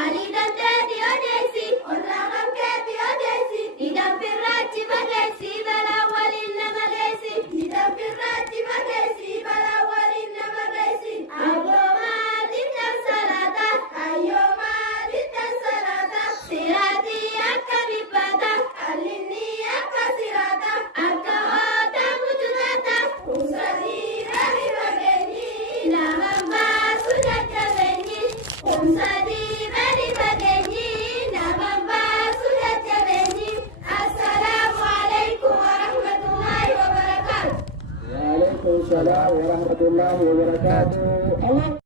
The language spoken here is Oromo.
Ali dandeeti odeessi, orraqan keeti odeessi, hidhan firraachi mageessi, balaa waliin nama geessi. Hidhan firraachi mageessi, balaa waliin nama geessi. Abboo maatiin tan salaata, ayyoo maatiin tan salaata. Siraatii akka bibbata, qallinni akka siraata, akka hoota mutuutaata. Kumsadii gadi fageenyi, nama baasu jajjabeenyi. Kumsadii gadi fageenyi, nama baasu jajjabeenyi. Assalaamu alaikum warahmatullahi wabarakaatuh. وعليكم السلام ورحمة الله وبركاته.